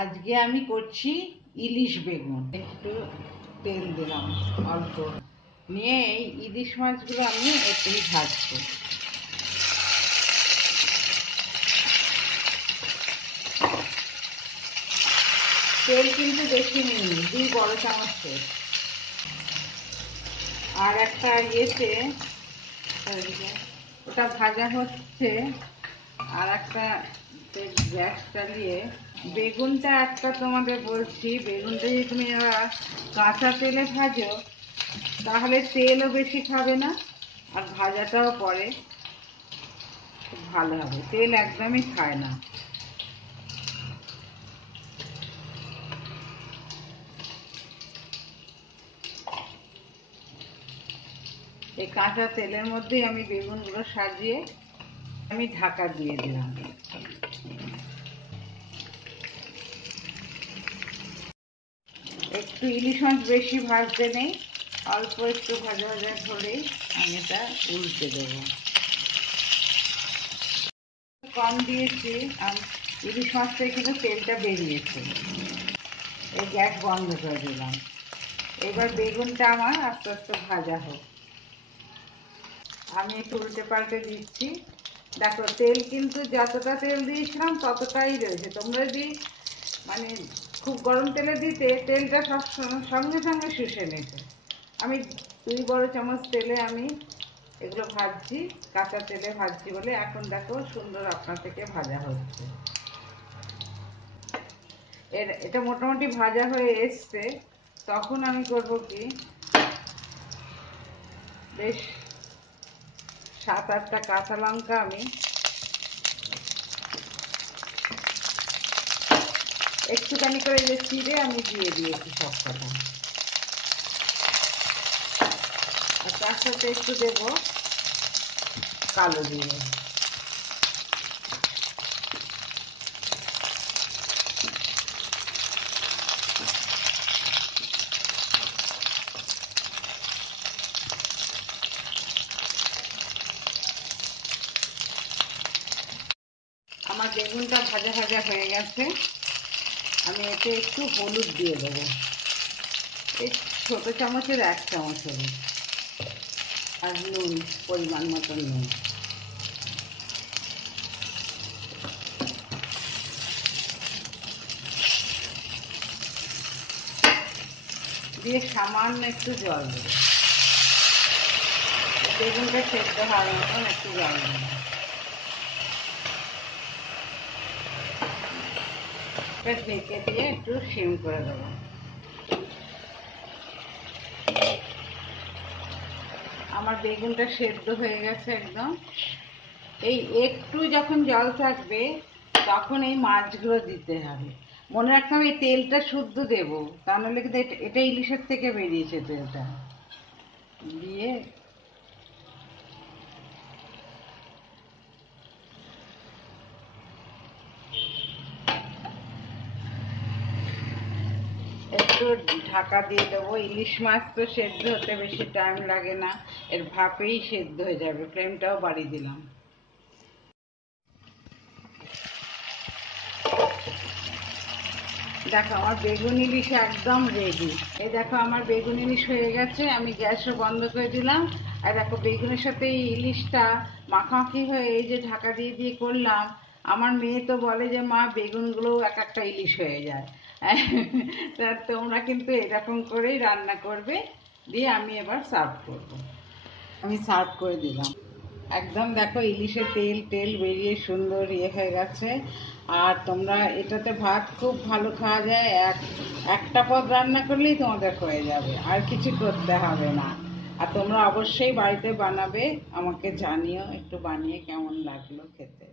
আজকে আমি করছি ইলিশ বেগুন। একটু তেল দিলাম, অল্প। নিয়ে এই ইলিশ মাছগুলো আমি এতেই ভাজবো। তেল কিন্তু বেশি নিইনি দুই বড় চামচ তেল। আর একটা ইয়েতে, ওটা ভাজা হচ্ছে আর একটা গ্যাস চালিয়ে বেগুনটা একটা তোমাদের বলছি, বেগুনটা যদি তুমি কাঁচা তেলে ভাজো, তাহলে তেলও বেশি খাবে না, আর ভাজাটাও পরে ভালো হবে। তেল একদমই খায় না। এই কাঁচা তেলের মধ্যেই আমি বেগুনগুলো সাজিয়ে আমি ঢাকা দিয়ে দিলাম। একটু ইলিশ মাছ বেশি ভাজতে নেই, অল্প একটু ভাজা ভাজা ধরেই আমি এটা উল্টে দেবো। কম দিয়েছি ইলিশ মাছটা কিন্তু তেলটা বেরিয়েছে। এই গ্যাস বন্ধ করে দিলাম। এবার বেগুনটা আমার আস্তে আস্তে ভাজা হোক। আমি একটু উল্টে পাল্টে দিচ্ছি। দেখো, তেল কিন্তু যতটা তেল দিয়েছিলাম ততটাই রয়েছে। তোমরা যদি মানে খুব গরম তেলে দিতে, তেলটা সব সঙ্গে সঙ্গে শুষে নিতে। আমি দুই বড় চামচ তেলে আমি এগুলো ভাজছি, কাঁচা তেলে ভাজছি বলে। এখন দেখো, সুন্দর আপনার থেকে ভাজা হচ্ছে। এর, এটা মোটামুটি ভাজা হয়ে এসছে। তখন আমি করব কি, বেশ সাত আটটা কাঁচা লঙ্কা আমি। একটুখানি করে যে চিড়ে আমি দিয়ে দিয়েছি সব কটা আর তার সাথে একটু দেবো কালো দিয়ে আমার বেগুনটা ভাজা ভাজা হয়ে গেছে। আমি এতে একটু হলুদ দিয়ে দেবো। এই ছোটো চামচের এক চামচ হলুদ। আর নুন, পরিমাণ মতন নুন। দিয়ে সামান্য একটু জল দেবো। বেগুনটা সেদ্ধ হওয়ার মতন একটু জল দেবো। ঢেকে দিয়ে একটু সিম করে দেবো। আমার বেগুনটা সেদ্ধ হয়ে গেছে একদম। এই একটু যখন জল থাকবে, তখন এই মাছগুলো দিতে হবে। মনে রাখতে হবে এই তেলটা শুদ্ধ দেবো, তা নাহলে কিন্তু এটা ইলিশের থেকে বেরিয়েছে তেলটা। দিয়ে একটু ঢাকা দিয়ে দেবো। ইলিশ মাছ তো সেদ্ধ হতে বেশি টাইম লাগে না। এর ভাপেই সেদ্ধ হয়ে যাবে। ফ্লেমটাও বাড়িয়ে দিলাম। দেখো, আমার বেগুন ইলিশ একদম রেডি এই দেখো, আমার বেগুন ইলিশ হয়ে গেছে। আমি গ্যাসও বন্ধ করে দিলাম। আর দেখো, বেগুনের সাথে এই ইলিশটা মাখামাখি হয়ে এই যে ঢাকা দিয়ে দিয়ে করলাম। আমার মেয়ে তো বলে যে, মা বেগুনগুলোও এক একটা ইলিশ হয়ে যায়। তোমরা কিন্তু এরকম করেই রান্না করবে। দিয়ে আমি এবার সার্ভ করব। আমি সার্ভ করে দিলাম। একদম দেখো ইলিশের তেল তেল বেরিয়ে সুন্দর ইয়ে হয়ে গেছে। আর তোমরা এটাতে ভাত খুব ভালো খাওয়া যায়। এক, একটা পদ রান্না করলেই তোমাদের হয়ে যাবে। আর কিছু করতে হবে না। আর তোমরা অবশ্যই বাড়িতে বানাবে। আমাকে জানিও, একটু বানিয়ে কেমন লাগল খেতে।